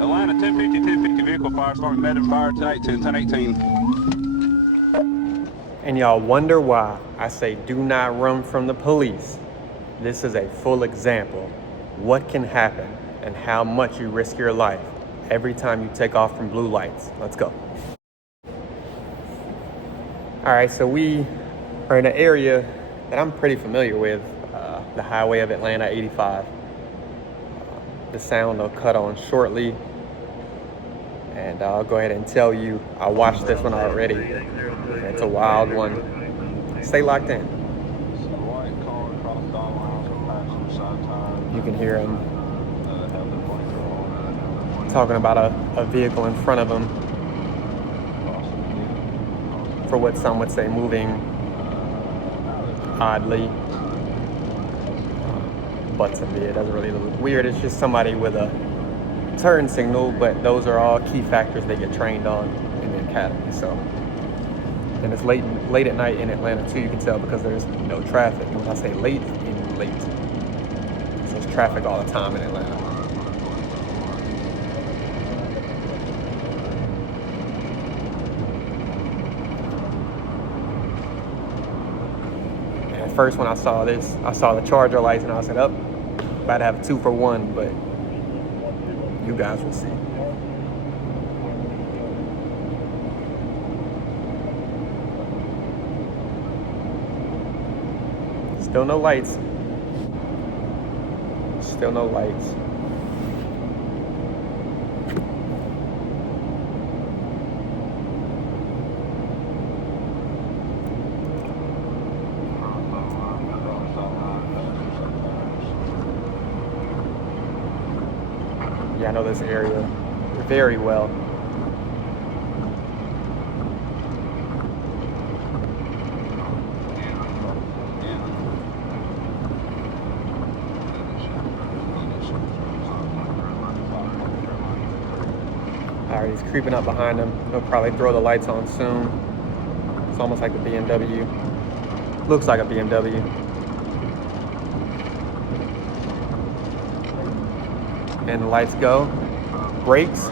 Atlanta 1050 vehicle fire starting med and fire 1018. And y'all wonder why I say do not run from the police. This is a full example. What can happen and how much you risk your life every time you take off from blue lights. Let's go. All right, so we are in an area that I'm pretty familiar with, the highway of Atlanta 85. The sound will cut on shortly. And I'll go ahead and tell you, I watched this one already. It's a wild one. Stay locked in. You can hear him talking about a vehicle in front of him for what some would say moving oddly. But to me, it doesn't really look weird. It's just somebody with a turn signal, but those are all key factors they get trained on in the academy. So, and it's late at night in Atlanta too. You can tell because there's no traffic. And when I say late, I mean late. So there's traffic all the time in Atlanta. And at first, when I saw this, I saw the Charger lights, and I said, "Up, about to have a 2-for-1," but you guys will see. Still no lights. Still no lights. Yeah, I know this area very well. All right, he's creeping up behind him. He'll probably throw the lights on soon. It's almost like a BMW. Looks like a BMW. And the lights go. Brakes.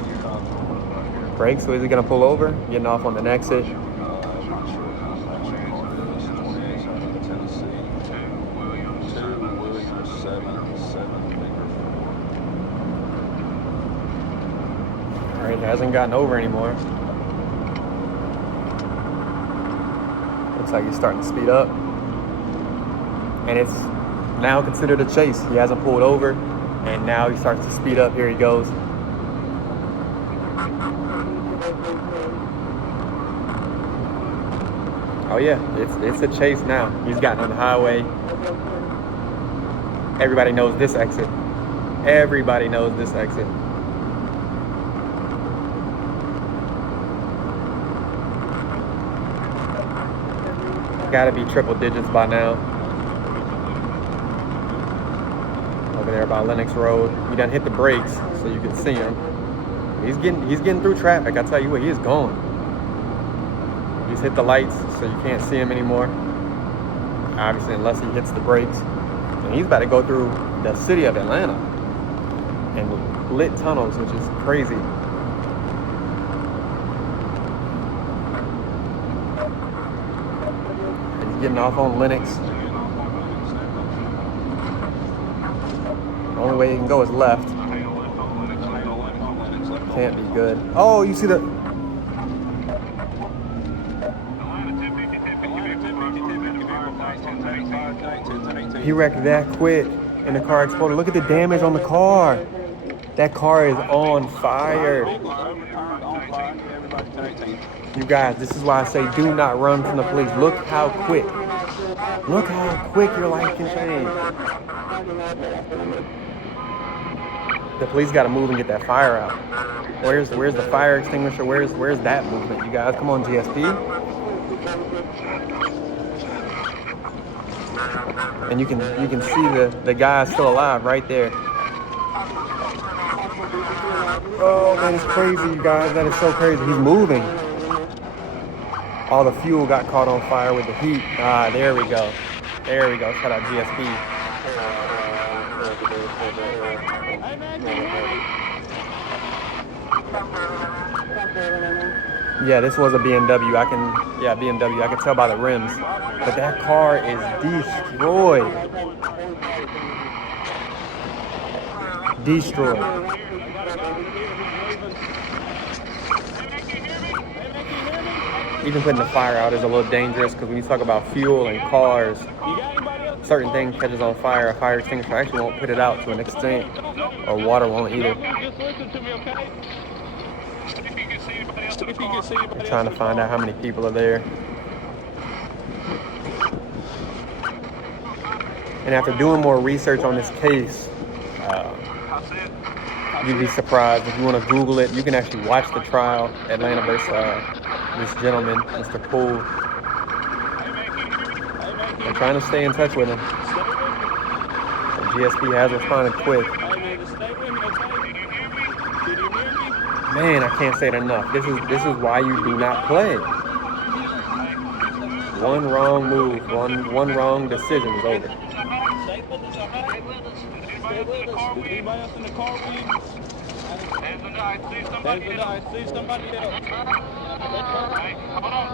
Brakes, so is he gonna pull over? Getting off on the exit. All right, hasn't gotten over anymore. Looks like he's starting to speed up. And it's now considered a chase. He hasn't pulled over, and now he starts to speed up. Here he goes. Oh yeah, it's a chase now. He's gotten on the highway. Everybody knows this exit. Everybody knows this exit. Gotta be triple digits by now. Over there by Lenox Road. He done hit the brakes so you can see him. He's getting through traffic. I tell you what, he is going. He's hit the lights so you can't see him anymore. Obviously, unless he hits the brakes. And he's about to go through the city of Atlanta and lit tunnels, which is crazy. He's getting off on Lenox. The only way he can go is left. Can't be good. Oh, you see the... He wrecked that quick and the car exploded. Look at the damage on the car. That car is on fire. You guys, this is why I say do not run from the police. Look how quick. Look how quick your life can change. The police got to move and get that fire out. Where's the fire extinguisher? Where's that movement? You guys, come on, GSP. And you can see the guy still alive right there. Oh, that is crazy, you guys. That is so crazy. He's moving. All the fuel got caught on fire with the heat. Ah, there we go. There we go. Shout out GSP. Hey man, can you hear me? Yeah, this was a BMW. BMW. I can tell by the rims. But that car is destroyed. Destroyed. Even putting the fire out is a little dangerous because when you talk about fuel and cars, certain things catches on fire. A fire extinguisher actually won't put it out to an extent, or water won't either. I'm trying to find out how many people are there. And after doing more research on this case, you'd be surprised. If you want to Google it, you can actually watch the trial, Atlanta versus this gentleman, Mr. Poole. They're trying to stay in touch with him. So GSP has responded quick. Man, I can't say it enough. This is why you do not play. One wrong move, one wrong decision is over. Anybody else in the car with you? There's the guy. See somebody else. See somebody else. Hey, hold on.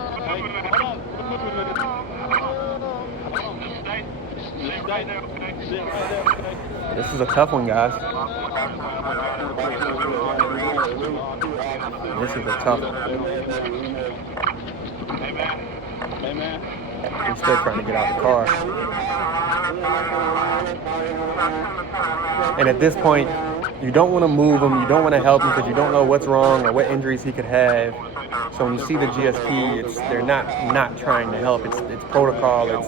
Stay right there, okay? Sit right there, okay? This is a tough one, guys. This is a tough one. Hey, man. He's still trying to get out the car. And at this point, you don't want to move him. You don't want to help him because you don't know what's wrong or what injuries he could have. So when you see the GSP, they're not trying to help. It's protocol. You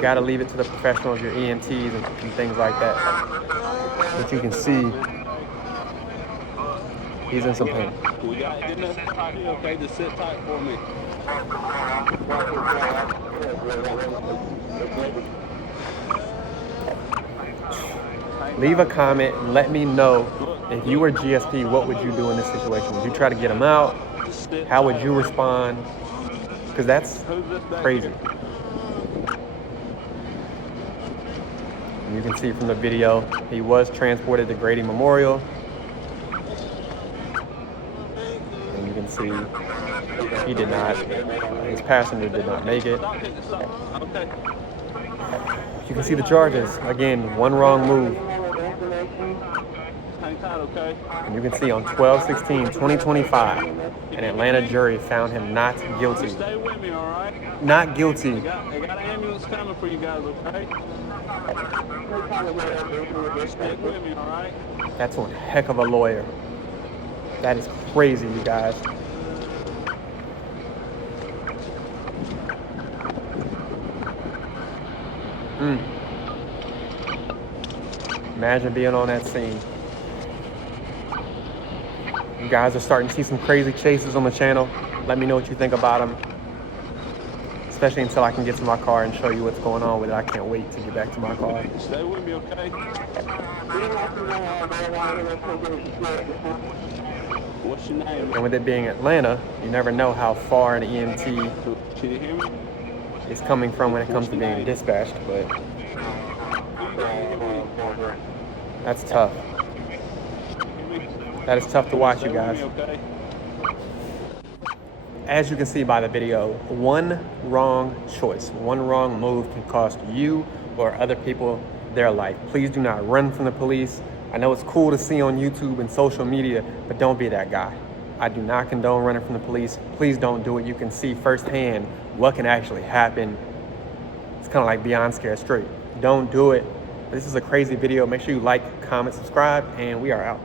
got to leave it to the professionals, your EMTs and things like that. But you can see he's in some pain. We got it. Okay, just sit tight for me. Leave a comment and let me know if you were GSP, what would you do in this situation? Would you try to get him out? How would you respond? Because that's crazy. And you can see from the video, he was transported to Grady Memorial. And you can see he did not, his passenger did not make it. You can see the charges. Again, one wrong move. And you can see on 12/16/2025, an Atlanta jury found him not guilty. Stay with me, all right? Not guilty. They got an ambulance coming for you guys, okay? Stay with me, all right? That's one heck of a lawyer. That is crazy, you guys. Imagine being on that scene. You guys are starting to see some crazy chases on the channel. Let me know what you think about them. Especially until I can get to my car and show you what's going on with it. I can't wait to get back to my car. Stay with me, okay? What's your name? And with it being Atlanta, you never know how far an EMT Can you hear me? is coming from when it comes to being dispatched, but that's tough. That is tough to watch, you guys. As you can see by the video, one wrong choice, one wrong move can cost you or other people their life. Please do not run from the police. I know it's cool to see on YouTube and social media, but don't be that guy. I do not condone running from the police. Please don't do it. You can see firsthand what can actually happen. It's kind of like beyond scared straight. Don't do it. This is a crazy video. Make sure you like, comment, subscribe, and we are out.